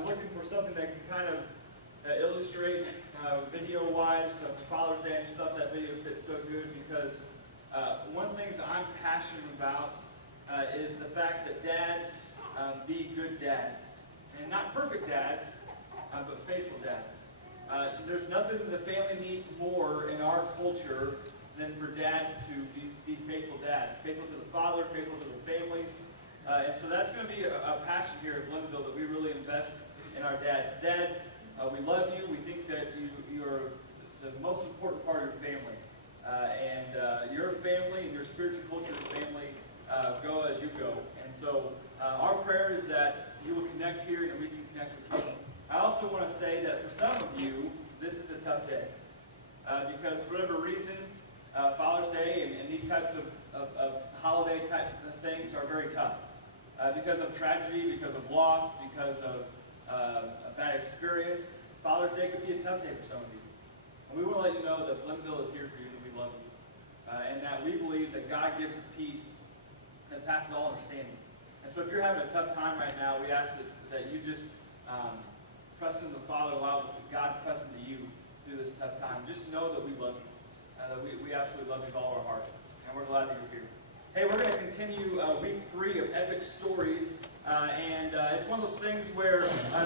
was looking for something that could kind of illustrate video-wise Father's Day and stuff. That video fits so good because one of the things that I'm passionate about is the fact that dads be good dads. And not perfect dads, but faithful dads. There's nothing the family needs more in our culture than for dads to be faithful dads. Faithful to the father, faithful to the families. And so that's going to be a passion here at Lindenville, that we really invest in our dads. Dads, we love you. We think that you are the most important part of your family. And your family and your spiritual culture of the family go as you go. And so our prayer is that you will connect here and we can connect with you. I also want to say that for some of you, this is a tough day. Because for whatever reason, Father's Day and these types of holiday types of things are very tough. Because of tragedy, because of loss, because of a bad experience, Father's Day could be a tough day for some of you. And we want to let you know that Lindenville is here for you and we love you. And that we believe that God gives us peace that passes all understanding. And so if you're having a tough time right now, we ask that you just trust in the Father, allow God to trust into you through this tough time. Just know that we love you. That we absolutely love you with all our heart. And we're glad that you're here. Hey, we're going to continue week 3 of Epic Stories. And it's one of those things where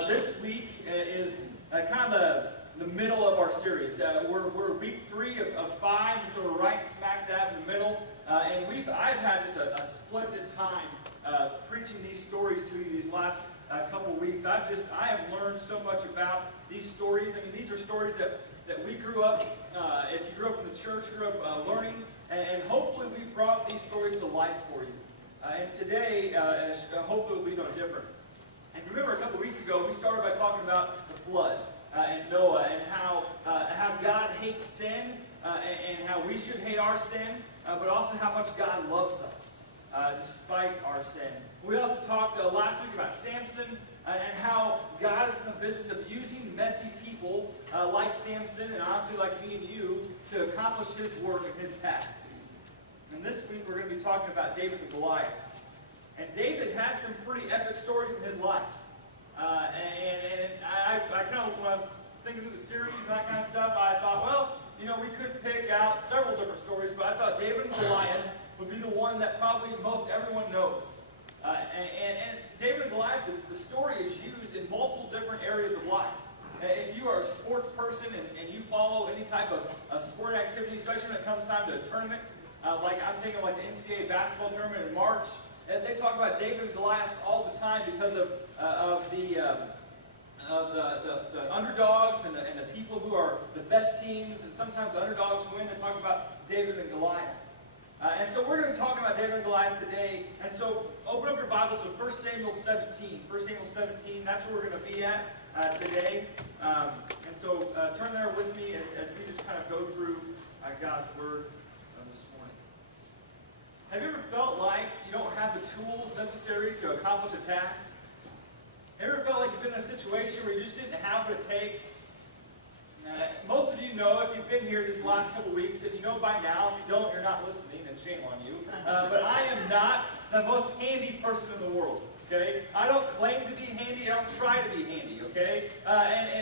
this week is kind of the middle of our series. We're week 3 of 5, so we're right smack dab in the middle. And I've had just a splendid time preaching these stories to you these last couple weeks. I have learned so much about these stories. I mean, these are stories that we grew up, if you grew up in the church, grew up learning, and hopefully we brought these stories to life for you. And today, hopefully it will be no different. And remember a couple weeks ago, we started by talking about the flood and Noah and how God hates sin and how we should hate our sin, but also how much God loves us despite our sin. We also talked last week about Samson and how God is in the business of using messy people like Samson and honestly like me and you to accomplish his work and his tasks. And this week we're going to be talking about David and Goliath. And David had some pretty epic stories in his life. And I kind of, when I was thinking through the series and that kind of stuff, I thought, well, we could pick out several different stories, but I thought David and Goliath would be the one that probably most everyone knows. And David and Goliath, the story is used in multiple different areas of life. If you are a sports person and you follow any type of sport activity, especially when it comes time to a tournament, like I'm thinking like the NCAA basketball tournament in March, and they talk about David and Goliath all the time because of the underdogs and the people who are the best teams, and sometimes the underdogs win. They talk about David and Goliath. And so we're going to be talking about David and Goliath today. And so open up your Bibles to 1 Samuel 17. 1 Samuel 17, that's where we're going to be at today. And so turn there with me as we just kind of go through God's Word this morning. Have you ever felt like you don't have the tools necessary to accomplish a task? Have you ever felt like you've been in a situation where you just didn't have what it takes? Most of you know, if you've been here these last couple weeks, and you know by now. If you don't, you're not listening, and shame on you. But I am not the most handy person in the world. Okay? I don't claim to be handy. I don't try to be handy. Okay?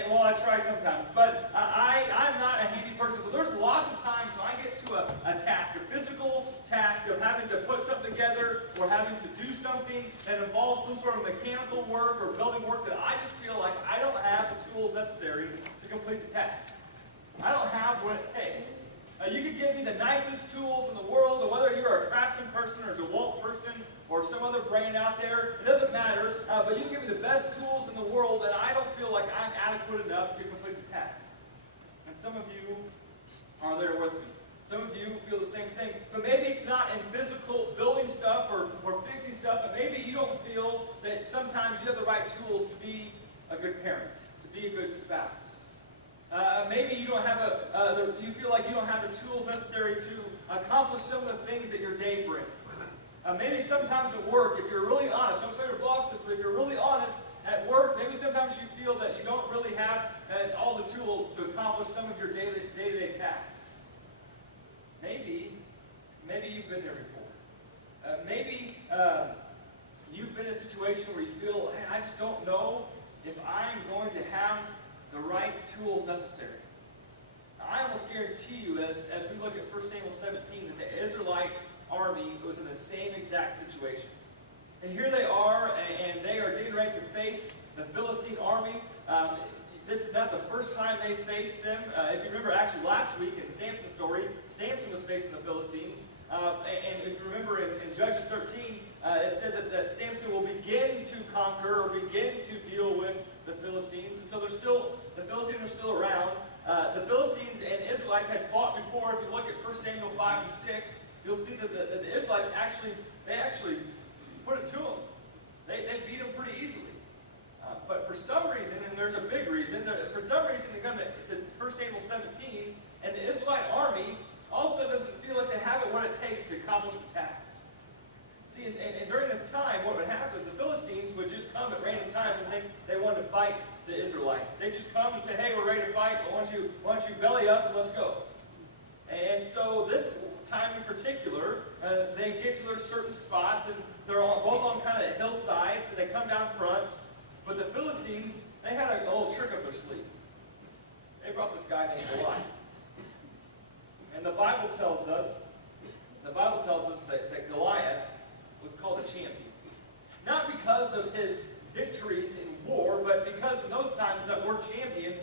Well, I try sometimes. But I'm not a handy person. So there's lots of times when I get to a task, a physical task of having to put something together or having to do something that involves some sort of mechanical work or building work that I just feel like I don't have the tools necessary to complete the task. I don't have what it takes. You could give me the nicest tools in the world, whether you're a Craftsman person or a DeWalt person or some other brand out there, it doesn't matter, but you can give me the best tools in the world, and I don't feel like I'm adequate enough to complete the tasks. And some of you are there with me. Some of you feel the same thing. But maybe it's not in physical building stuff or fixing stuff, but maybe you don't feel that sometimes you have the right tools to be a good parent, to be a good spouse. Maybe you don't have you feel like you don't have the tools necessary to accomplish some of the things that your day brings. Maybe sometimes at work, if you're really honest, don't say your boss this, but if you're really honest at work, maybe sometimes you feel that you don't really have all the tools to accomplish some of your day-to-day tasks. Maybe you've been there before. Maybe you've been in a situation where you feel, hey, I just don't know if I tools necessary. Now, I almost guarantee you, as we look at 1 Samuel 17, that the Israelite army was in the same exact situation. And here they are, and they are getting ready to face the Philistine army. This is not the first time they faced them. If you remember, actually last week in Samson's story, Samson was facing the Philistines. And if you remember in Judges 13, it said that Samson will begin to conquer or begin to deal with the Philistines. And so the Philistines are still around. The Philistines and Israelites had fought before. If you look at 1 Samuel 5 and 6, you'll see that the Israelites actually put it to them. They beat them pretty easily. But for some reason, and there's a big reason, for some reason they come to 1 Samuel 17, and the Israelite army also doesn't feel like they have what it takes to accomplish the task. See, and during this time, what would happen is the Philistines would just come at random times and think they wanted to fight the Israelites. They just come and say, hey, we're ready to fight, but why don't you belly up and let's go. And so this time in particular, they get to their certain spots, and they're both on kind of hillsides, and they come down front. But the Philistines, they had a little trick up their sleeve. They brought this guy named Goliath. And the Bible tells us that Goliath was called a champion. Not because of his victories in war, but because in those times that word champion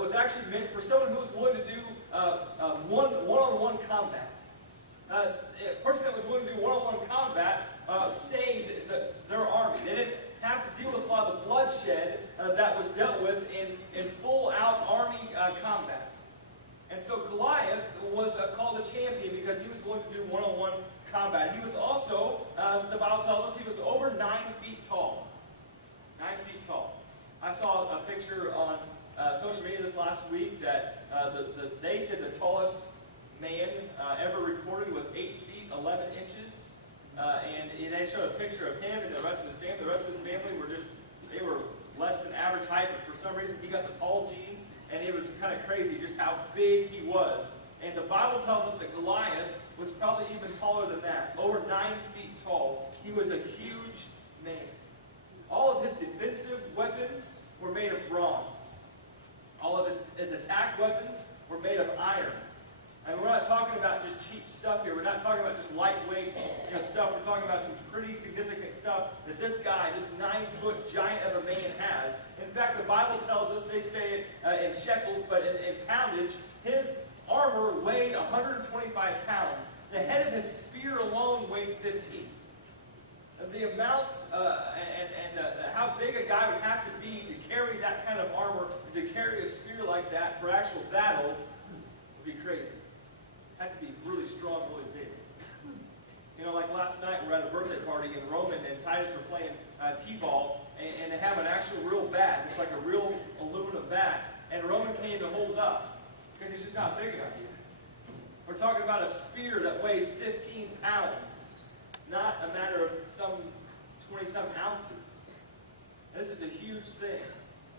was actually meant for someone who was willing to do one-on-one combat. A person that was willing to do one-on-one combat saved their army. They didn't have to deal with a lot of the bloodshed that was dealt with in full-out army combat. And so Goliath was called a champion because he was willing to do one-on-one combat. He was also, the Bible tells us, he was over 9 feet tall. 9 feet tall. I saw a picture on social media this last week that they said the tallest man ever recorded was 8 feet 11 inches. And they showed a picture of him and the rest of his family. The rest of his family they were less than average height, but for some reason he got the tall gene, and it was kind of crazy just how big he was. And the Bible tells us that Goliath was probably even taller than that, over 9 feet tall. He was a huge man. All of his defensive weapons were made of bronze. All of his attack weapons were made of iron. And we're not talking about just cheap stuff here. We're not talking about just lightweight stuff. We're talking about some pretty significant stuff that this guy, this 9-foot giant of a man has. In fact, the Bible tells us, they say it in shekels, but in poundage, his armor weighed 125 pounds. The head of his spear alone weighed 15. The amount and how big a guy would have to be to carry that kind of armor, to carry a spear like that for actual battle, would be crazy. Had to be really strong, really big. Like last night, we're at a birthday party, and Roman and Titus were playing t-ball, and they have an actual real bat. It's like a real aluminum bat, and Roman came to hold it up because he's just not big enough yet. We're talking about a spear that weighs 15 pounds, not a matter of some 20-some ounces. This is a huge thing.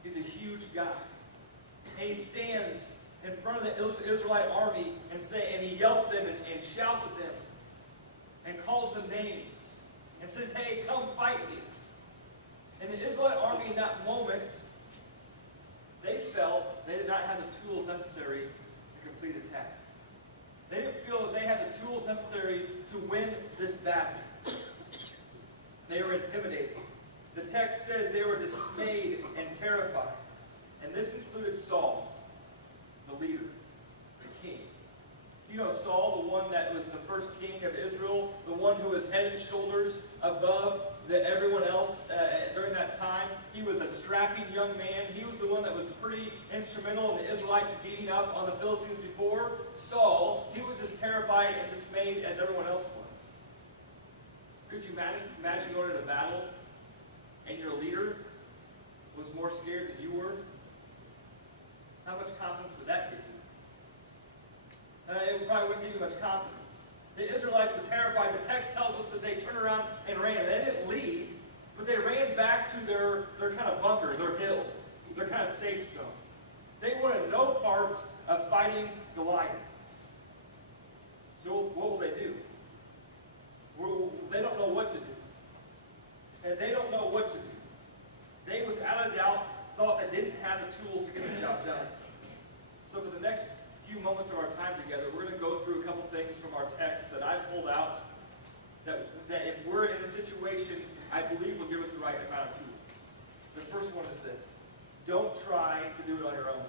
He's a huge guy. And he stands in front of the Israelite army and he yells at them and shouts at them and calls them names and says, hey, come fight me. And the Israelite army in that moment, they felt they did not have the tools necessary to complete a task. They didn't feel that they had the tools necessary to win this battle. They were intimidated. The text says they were dismayed and terrified. And this included Saul, the leader, the king. Saul, the one that was the first king of Israel, the one who was head and shoulders above everyone else during that time. He was a strapping young man. He was the one that was pretty instrumental in the Israelites beating up on the Philistines before. Saul, he was as terrified and dismayed as everyone else was. Could you imagine going into battle and your leader was more scared than you were? How much confidence would that give you? It probably wouldn't give you much confidence. The Israelites were terrified. The text tells us that they turned around and ran. They didn't leave, but they ran back to their kind of bunker, their hill, their kind of safe zone. They wanted no part of fighting Goliath. So what will they do? They don't know what to do. And they don't know what to do. They, without a doubt, thought they didn't have the tools to get the job done. So for the next few moments of our time together, we're going to go through a couple things from our text that I pulled out that if we're in a situation, I believe will give us the right amount of tools. The first one is this. Don't try to do it on your own.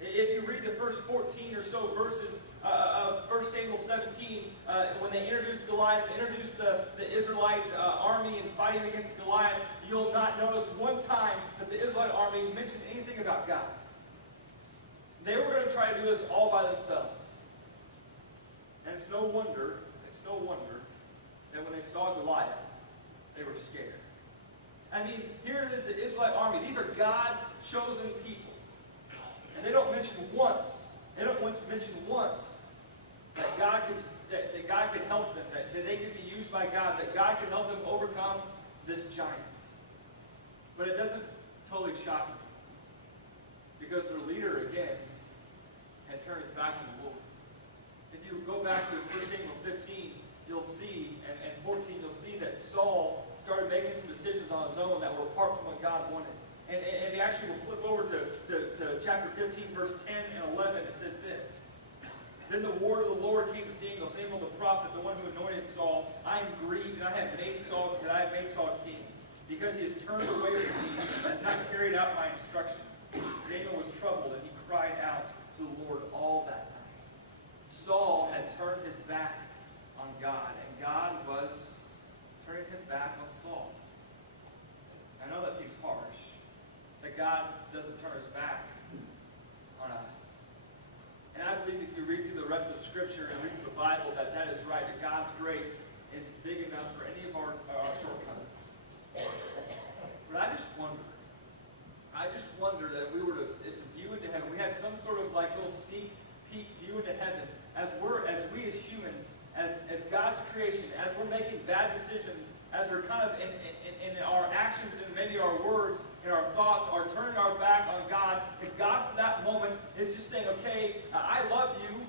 If you read the first 14 or so verses of 1 Samuel 17, when they introduced Goliath, they introduced the Israelite army and fighting against Goliath, you'll not notice one time that the Israelite army mentions anything about God. They were going to try to do this all by themselves. And it's no wonder that when they saw Goliath, they were scared. I mean, here it is, the Israelite army. These are God's chosen people. And they don't mention once that God could help them, that they could be used by God, that God could help them overcome this giant. But it doesn't totally shock me. Because their leader, again, had turned his back on the Lord. If you go back to 1 Samuel 15, you'll see, and 14, you'll see that Saul started making some decisions on his own that were apart from what God wanted. And actually, we'll flip over to chapter 15, verse 10 and 11. It says this. Then the word of the Lord came to Samuel the prophet, the one who anointed Saul. I am grieved, and I have made Saul king, because he has turned away from me and has not carried out my instruction. Samuel was troubled, and he cried out to the Lord all that night. Saul had turned his back on God, and God was turning his back on Saul. I know that seems harsh, that God doesn't turn his back on us. And I believe if you read through the rest of Scripture and read through the Bible, that is right, that God's grace is big enough for any of our shortcomings. But I just wonder that if we were to view into heaven, we had some sort of like little sneak peek view into heaven, as we as humans, as God's creation, as we're making bad decisions, as we're kind of in our actions and maybe our words and our thoughts are turning our back on God, and God for that moment is just saying, okay, I love you.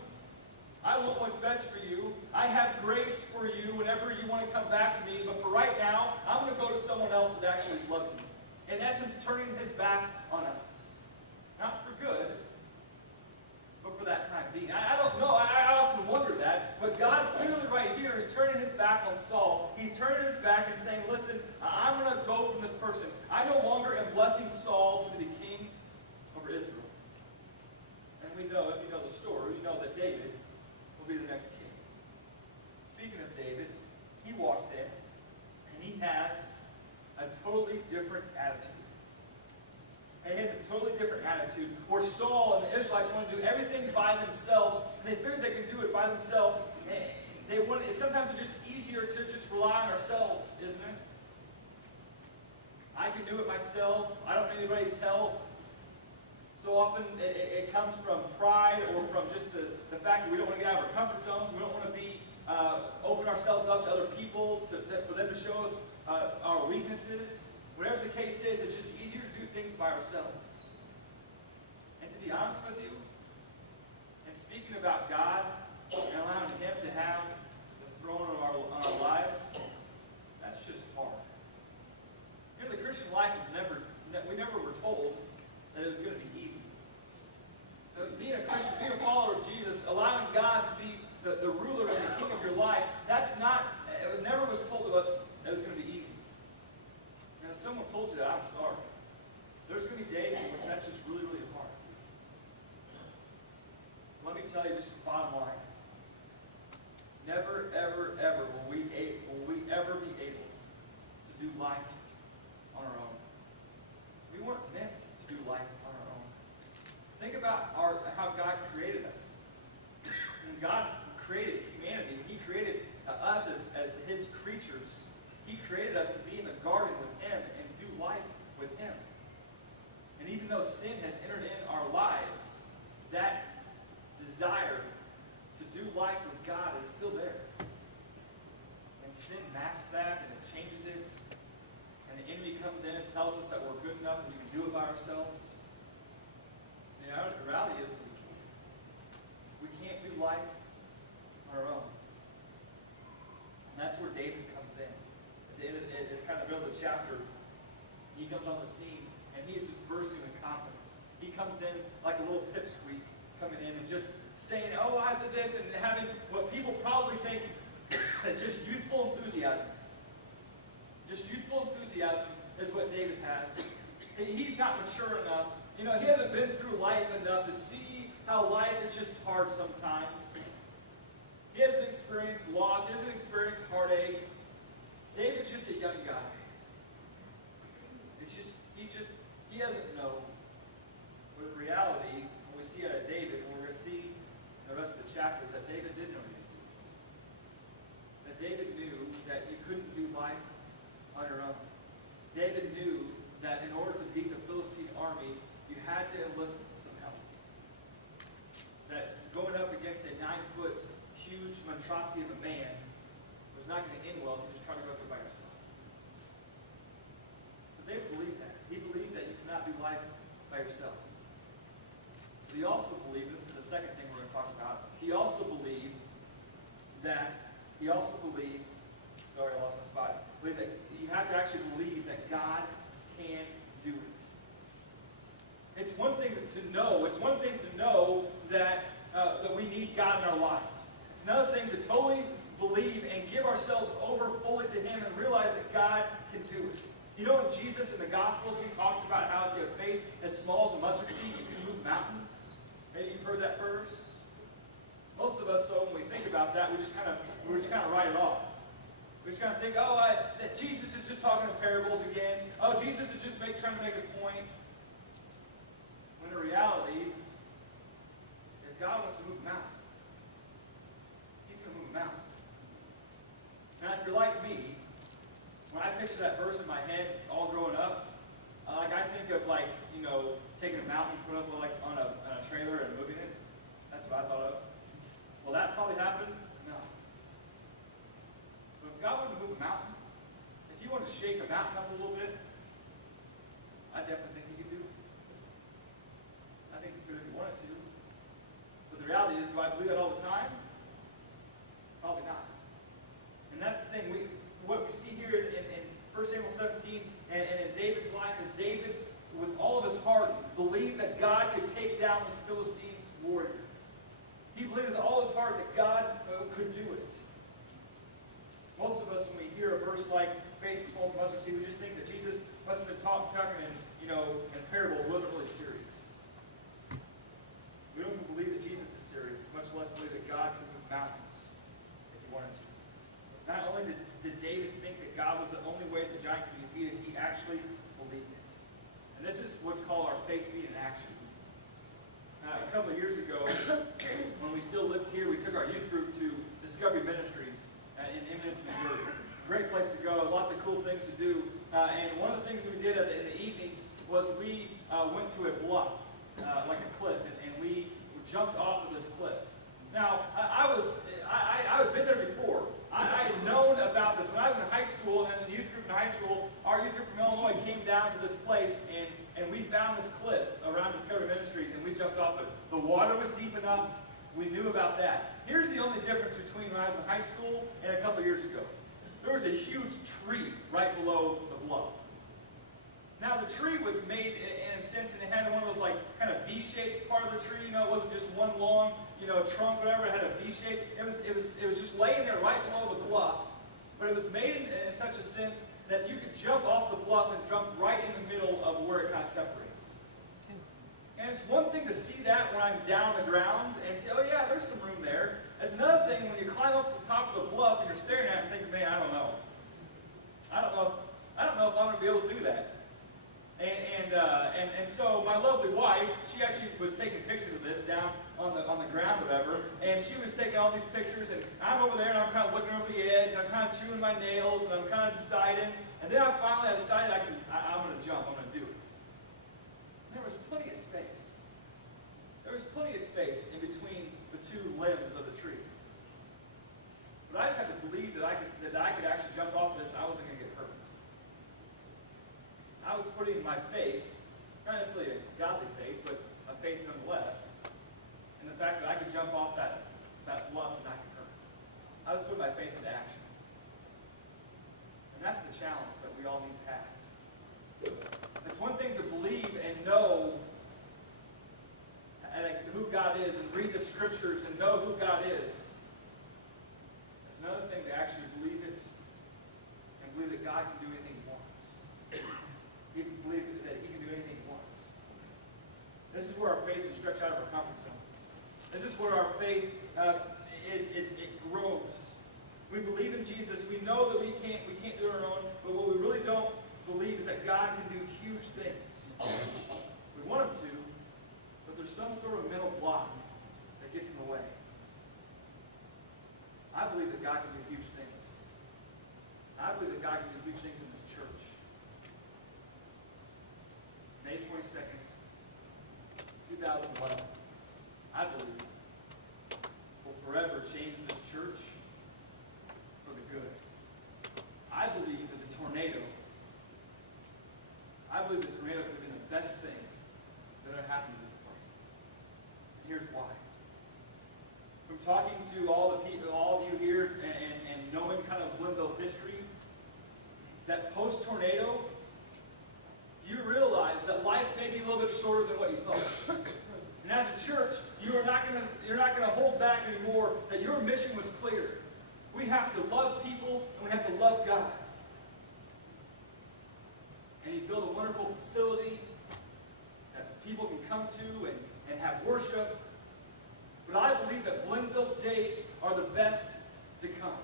I want what's best for you. I have grace for you whenever you want to come back to me, but for right now, I'm going to go to someone else that actually is loving you. In essence, turning his back on us. Not for good, but for that time being. I don't know. I often wonder that. But God clearly right here is turning his back on Saul. He's turning his back and saying, listen, I'm going to go from this person. I no longer am blessing Saul to be the king over Israel. And we know, if you know the story, we know that David will be the next king. Speaking of David, he walks in and he has a totally different attitude. And he has a totally different attitude where Saul and the Israelites want to do everything by themselves, and they figured they could do it by themselves. Sometimes it's just easier to just rely on ourselves, isn't it? I can do it myself. I don't need anybody's help. So often it comes from pride or from just the fact that we don't want to get out of our comfort zones. We don't want to be open ourselves up to other people for them to show us our weaknesses. Whatever the case is, it's just easier to do things by ourselves. And to be honest with you, and speaking about God and allowing him to have the throne on our lives, that's just hard. You know, the Christian life we never were told that it was going to be easy. Being a Christian, being a follower of Jesus, allowing God to be the ruler and the king of your life, it never was told to us that it was going to be easy. And if someone told you that, I'm sorry. There's going to be days in which that's just really, really hard. Let me tell you just the bottom line. Never, ever, ever will we ever be able to do life on our own. We weren't meant to do life on our own. Think about how God created us. When God created humanity, he created us as his creatures. He created us to be in the garden with him and do life with him. And even though sin has entered in our lives, that desire to do life with God is still there. And sin masks that and it changes it. And the enemy comes in and tells us that we're good enough and we can do it by ourselves. The reality is we can't. We can't do life on our own. And that's where David comes in. At the end of the chapter, he comes on the scene and he is just bursting with in like a little pipsqueak coming in and just saying, oh, I did this, and having what people probably think is just youthful enthusiasm. Just youthful enthusiasm is what David has. He's not mature enough. You know, he hasn't been through life enough to see how life is just hard sometimes. He hasn't experienced loss. He hasn't experienced heartache. David's just a young guy. He doesn't know. But in reality, when we see out of David, and we're going to see in the rest of the chapters, that David did know Jesus. That David knew that you couldn't do life on your own. David knew that in order to beat the Philistine army, you had to enlist some help. That going up against a 9-foot, huge monstrosity of a man was not going to end well if you just try to go up there by yourself. So David believed that. He believed that you cannot do life by yourself. But he also believed, this is the second thing we're going to talk about, he also believed, sorry, I lost my spot, believed that you have to actually believe that God can do it. It's one thing to know that we need God in our lives. It's another thing to totally believe and give ourselves over fully to Him and realize that God can do it. You know, in Jesus in the Gospels, He talks about how if you have faith as small as a mustard seed, you can move mountains. Maybe you've heard that verse. Most of us, though, when we think about that, we just kind of write it off. We just kind of think, that Jesus is just talking in parables again. Oh, Jesus is just trying to make a point. When in reality, if God wants to move a mountain, He's going to move a mountain. Now, if you're like me, when I picture that verse in my head, all growing up, I think of taking a mountain, putting it up on a trailer and moving it. That's what I thought of. Will that probably happen? No. But if God wanted to move a mountain, if He wanted to shake a mountain up a little bit, I definitely think He could do it. I think He could if He wanted to. But the reality is, do I believe that all the time? Probably not. And that's the thing. What we see here in 1 Samuel 17 and in David's life is David, with all of his heart, believed that God could take down this Philistine warrior. He believed with all his heart that God could do it. Most of us, when we hear a verse like faith small as a mustard seed, we just think that Jesus must have been talking in parables, wasn't really serious. We don't even believe that Jesus is serious, much less believe that God could move mountains if He wanted to. Not only did David think that God was the only way the giant could be defeated, he actually believed it. And this is what's called our faith being in action. A couple of years ago, when we still lived here, we took our youth group to Discovery Ministries in Eminence, Missouri. Great place to go, lots of cool things to do. And one of the things we did in the evenings was we went to a bluff, like a cliff, and we jumped off of this cliff. Now, I've been there before. I had known about this. When I was in high school, and in the youth group in high school, our youth group from Illinois came down to this place, and we found this cliff around Discovery Ministries, and we jumped off it. The water was deep enough. We knew about that. Here's the only difference between when I was in high school and a couple of years ago. There was a huge tree right below the bluff. Now, the tree was made in a sense, and it had one of those kind of V-shaped part of the tree. It wasn't just one long, trunk, whatever. It had a V-shape. It was just laying there right below the bluff, but it was made in such a sense that you could jump off the bluff and jump right in the middle of where it kind of separates. And it's one thing to see that when I'm down on the ground and say, oh yeah, there's some room there. It's another thing when you climb up the top of the bluff and you're staring at it and thinking, man, I don't know if I'm going to be able to do that. And so my lovely wife, she actually was taking pictures of this down on the ground, whatever, and she was taking all these pictures, and I'm over there, and I'm kind of looking over the edge, I'm kind of chewing my nails, and I'm kind of deciding, and then I finally decided I'm going to jump, I'm going to do it. And there was plenty of space. There was plenty of space in between the two limbs of the tree. But I just had to believe that I could actually jump off this, and I wasn't going to get hurt. I was putting my faith, not necessarily a godly faith, but a faith nonetheless, in the fact that I could jump off that bluff and not get hurt. I was putting my faith into action. And that's the challenge that we all need to have. It's one thing to believe and know Scriptures and know who God is. It's another thing to actually believe it and believe that God can do anything He wants. You can believe that He can do anything He wants. This is where our faith is stretched out of our comfort zone. This is where our faith it grows. We believe in Jesus. We know that we can't do it on our own, but what we really don't believe is that God can do huge things. We want Him to, but there's some sort of mental block that gets in the way. I believe that God can do huge things. I believe that God can do huge things in this church. May 22nd, 2011, I believe, will forever change this church for the good. I believe that the tornado could have been the best thing that had happened to this place. And here's why. From talking to all of you here, and knowing kind of Linville's history, that post-tornado, you realize that life may be a little bit shorter than what you thought. And as a church, you're not going to hold back anymore. That your mission was clear. We have to love people and we have to love God. And He built a wonderful facility that people can come to and have worship. But I believe that Linville's days are the best to come.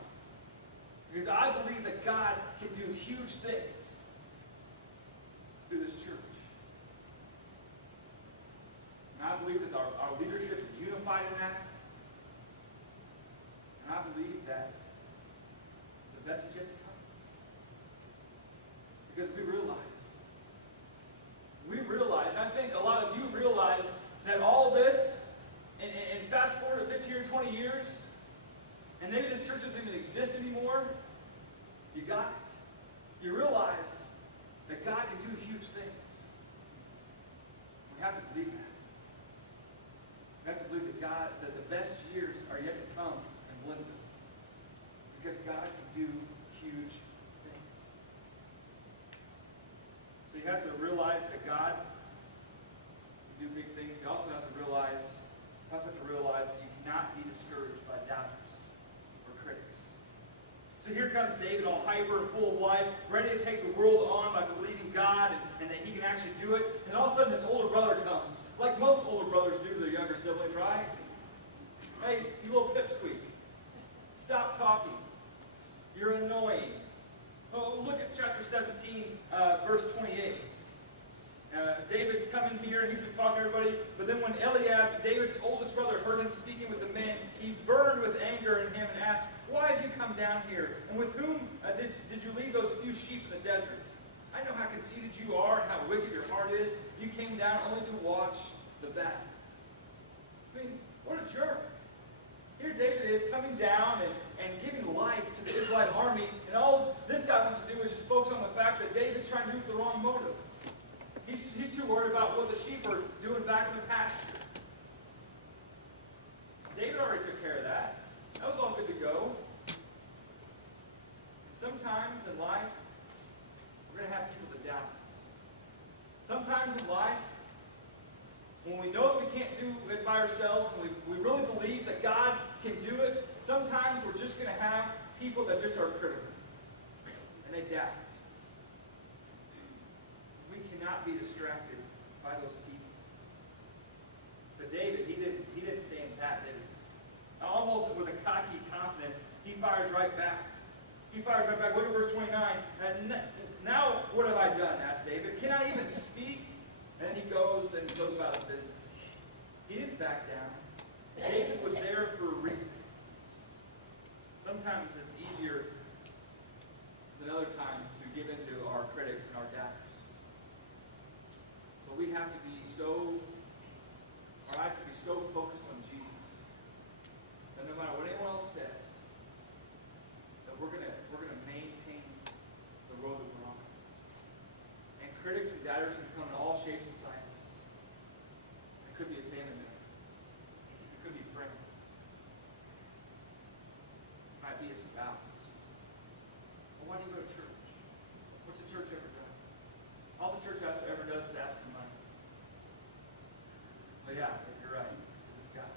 Because I believe that God can do huge things through this church. And I believe that our leadership is unified in that. And I believe that the best is yet to come. Because we realize, I think a lot of you realize that all this, and fast forward to 15 or 20 years, and maybe this church doesn't even exist anymore, you got it. You realize that God can do huge things. We have to believe that. We have to believe that the best years are yet to come in Linville. Because God can do huge things. So you have to realize that God can do big things. You also have to realize that you cannot be discouraged by doubters or critics. So here comes David, all hyper and full of life, ready to take the world on by believing God and that he can actually do it. And all of a sudden his older brother comes, like most older brothers do to their younger siblings, right? Hey, you little pipsqueak, stop talking. You're annoying. Oh, look at chapter 17, verse 28. David's coming here, and he's been talking to everybody. But then when Eliab, David's oldest brother, heard him speaking with the men, he burned with anger in him and asked, "Why have you come down here? And with whom did you leave those few sheep in the desert? I know how conceited you are and how wicked your heart is. You came down only to watch the battle." I mean, what a jerk. Here David is coming down and giving life to the Israelite army, and all this guy wants to do is just focus on the fact that David's trying to do it for the wrong motives. He's too worried about what the sheep are doing back in the pasture. David already took care of that. That was all good to go. And sometimes in life, we're going to have people that doubt us. Sometimes in life, when we know that we can't do it by ourselves, and we really believe that God can do it, sometimes we're just going to have people that just are critical. And they doubt. We cannot be distracted by those people. But David, he didn't stand pat, did he? Almost with a cocky confidence, he fires right back. He fires right back. Look at verse 29. "Now what have I done?" asked David. "Can I even speak?" And then he goes about his business. He didn't back down. David was there for a reason. Sometimes it's easier than other times to give into our critics and our doubters. But we have to be our eyes have to be so focused on Jesus that no matter what anyone else says, that we're gonna maintain the road that we're on. And critics and doubters can come in all shapes and sizes. It could be a family member. It could be friends. It might be a spouse. Well, why do you go to church? What's the church ever done? All the church ever does is ask for money. But yeah, you're right, because it's God's.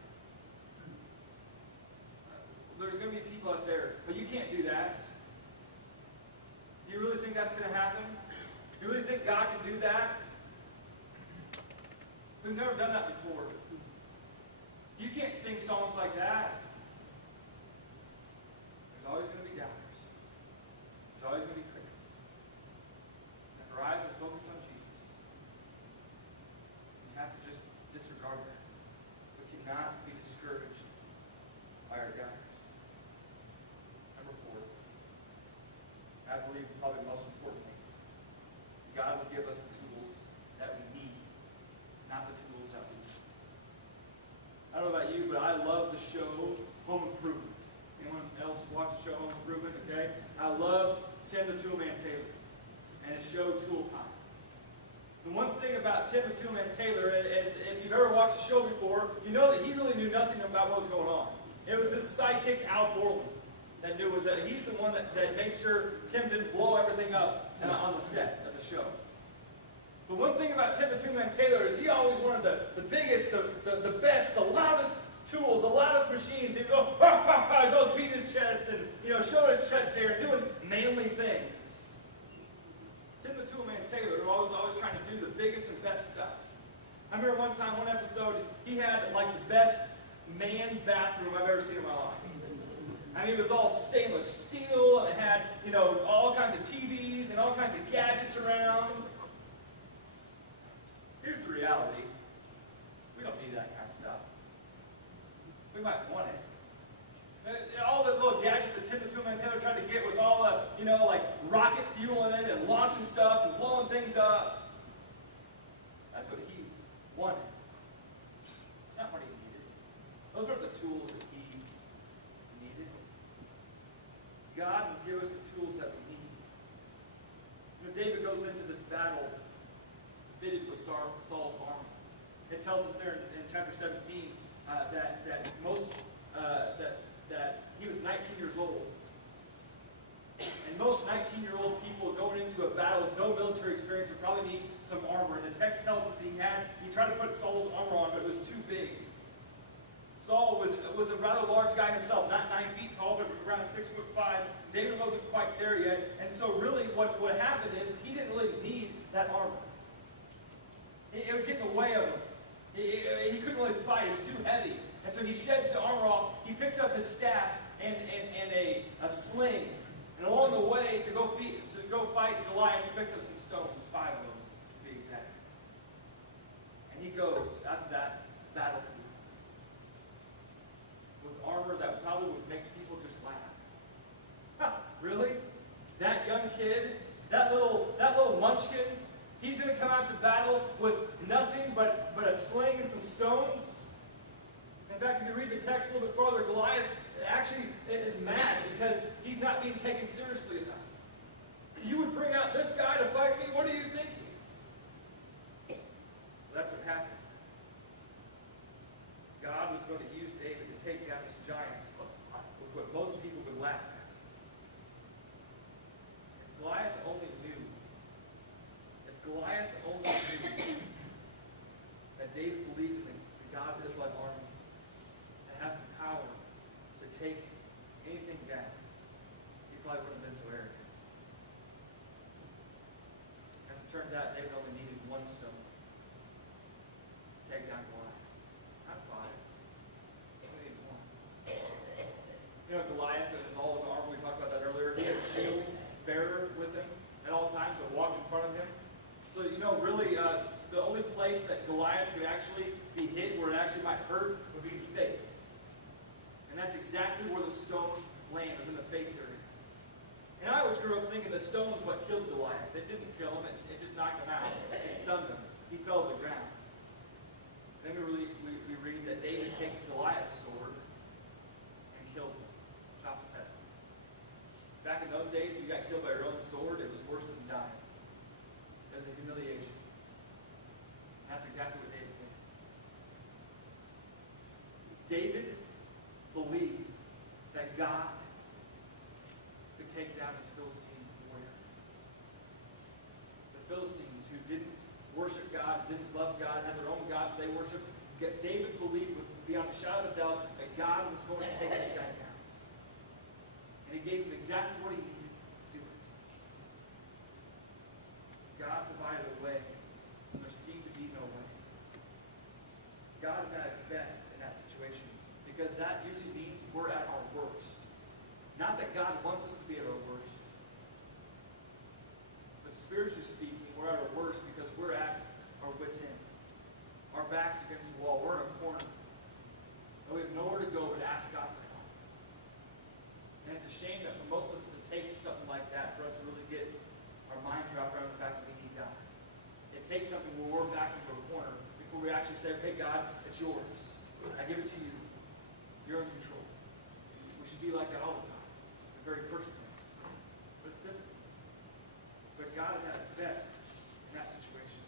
We've never done that before. You can't sing songs like that. There's always going to be doubters. There's always going to be critics. If our eyes are focused on Jesus, you have to just disregard that. We cannot be discouraged by our doubters. Number 4, I believe probably most importantly, God will give us the tools that we need, not the tools that we want. I don't know about you, but I love the show Home Improvement. Anyone else watch the show Home Improvement? Okay? I loved Tim the Toolman Taylor and his show Tool Time. The one thing about Tim the Toolman Taylor is, if you've ever watched the show before, you know that he really knew nothing about what was going on. It was his sidekick, Al Borland, that knew. Was that he's the one that made sure Tim didn't blow everything up on the set of the show. But one thing about Tim the Toolman Taylor is he always wanted the biggest, the best, the loudest tools, the loudest machines. He'd go, ha, ha, ha, he's always beating his chest and, showing his chest hair and doing manly things. Tim the Toolman Taylor was always trying to do the biggest and best stuff. I remember one time, one episode, he had like the best man bathroom I've ever seen in my life. I mean, it was all stainless steel, and it had, all kinds of TVs and all kinds of gadgets around. Here's the reality. We don't need that kind of stuff. We might want it. All the little gadgets that Tim the Toolman Taylor tried to get with all the, like rocket fuel in it and launching stuff and blowing things up. That's what he wanted. It's not what he needed. Those aren't the tools that he needed. God will give us the tools that we need. David goes into this battle fitted with Saul's armor. It tells us there in chapter 17 that he was 19 years old. And most 19-year-old people going into a battle with no military experience would probably need some armor. And the text tells us that he tried to put Saul's armor on, but it was too big. Saul was a rather large guy himself, not 9 feet tall, but around 6'5". David wasn't quite there yet. And so really what happened is he didn't really need that armor. It would get in the way of him. He couldn't really fight. It was too heavy. And so he sheds the armor off. He picks up his staff and a sling. And along the way, to go fight Goliath, he picks up some stones, 5 of them, to be exact. And he goes out to that battlefield with armor that probably would make people just laugh. Huh, really? That young kid, that little munchkin, he's going to come out to battle with nothing but a sling and some stones? In fact, if you read the text a little bit farther, Goliath actually is mad because he's not being taken seriously enough. You would bring out this guy to fight me? What are you thinking? Well, that's what happened. God was going to use David to take down his giants with what most people would laugh at. If Goliath only knew that David believed in the God of the Israelite army that has the power to take anything down, he probably wouldn't have been so arrogant. As it turns out, David only needed 1 stone to take down Goliath. Not 5. He only needed 1. Goliath and all his armor, we talked about that earlier, he had a shield bearer with him at all times that walked in front of him. So, really, the only place that Goliath could actually be hit where it actually might hurt would be the face. And that's exactly where the stone landed, was in the face area. And I always grew up thinking the stone was what killed Goliath. It didn't kill him, it just knocked him out. It stunned him. He fell to the ground. Then we read that David takes Goliath's sword and kills him, chops his head. Back in those days, if you got killed by your own sword, it was worse than dying. It was a humiliation. That's exactly what David did. David believed that God could take down his Philistine warrior. The Philistines who didn't worship God, didn't love God, had their own gods they worshiped. David believed beyond a shadow of a doubt that God was going to take this guy down. And he gave him exactly what he needed to do it. God provided a way when there seemed to be no way. because that usually means we're at our worst. Not that God wants us to be at our worst, but spiritually speaking, we're at our worst because we're at our wits' end. Our back's against the wall. We're in a corner. And we have nowhere to go but ask God for help. And it's a shame that for most of us it takes something like that for us to really get our mind wrapped around the fact that we need God. It takes something where we're back into a corner before we actually say, okay, God, it's yours. I give it to you. You're in control. We should be like that all the time. The very first thing. But it's different. But God is at his best in that situation.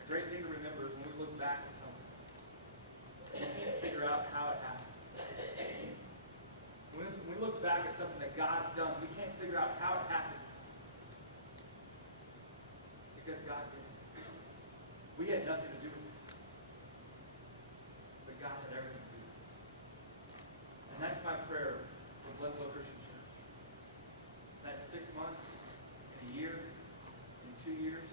A great thing to remember is when we look back at something, we can't figure out how it happened. When we look back at something that God's done, we can't figure out how it happened. Because God did it. We had nothing to do with it. But God had everything to do with it. And that's my prayer for Glenville Christian Church. That in 6 months, in a year, in 2 years,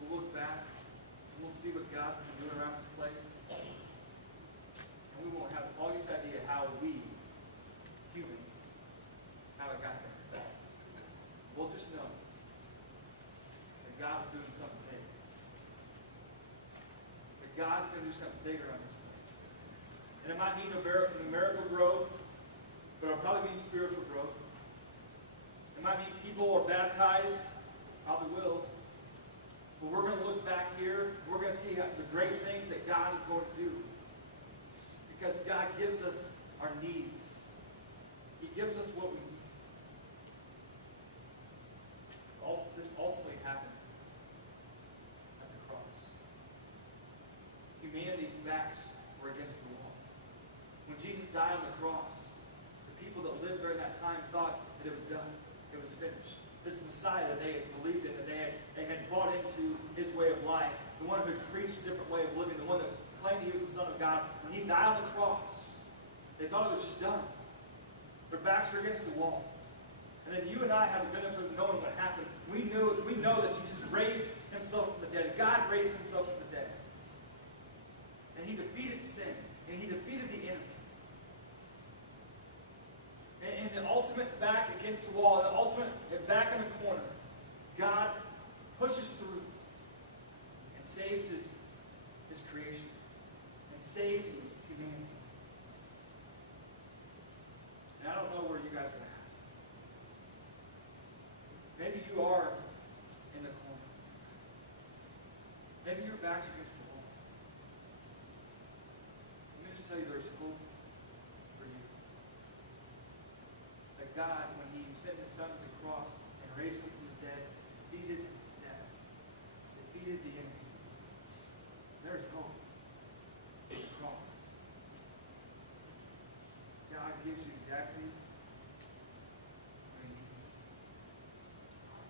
we'll look back and we'll see what God's been doing around this place. And we won't have the foggiest idea how we, humans, how it got there. We'll just know that God was doing something big. That God's going to do something bigger on this place. And it might mean numerical growth, but it'll probably mean spiritual growth. It might mean people are baptized, probably will. But we're going to look back here, we're going to see the great things that God is going to do. Because God gives us our needs. He gives us what we need. This ultimately happened at the cross. Humanity's backs were against the wall. When Jesus died on the cross, the people that lived during that time thought that it was done. It was finished. This Messiah that they had believed in, that they had bought into his way of life, the one who had preached a different way of living, the one that claimed he was the Son of God, when he died on the cross, they thought it was just done. Their backs were against the wall. And then you and I have the benefit of knowing what happened. We know that Jesus raised himself from the dead. God raised himself from the dead. And he defeated sin. And he defeated the enemy. And the ultimate back against the wall, the ultimate back in the corner, God pushes through and saves his creation. And saves humanity. And I don't know where you guys are at. Maybe you are in the corner. Maybe your back's against the wall. Let me just tell you there's hope for you. That God, when he sent his Son to the cross and raised him from the dead, defeated death, defeated the enemy. There's hope in the cross. God gives you exactly what he needs.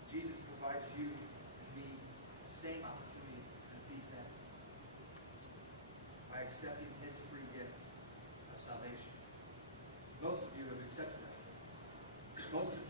Jesus provides you and me the same opportunity to defeat that by accepting his free gift of salvation. Most of you have accepted that. Most of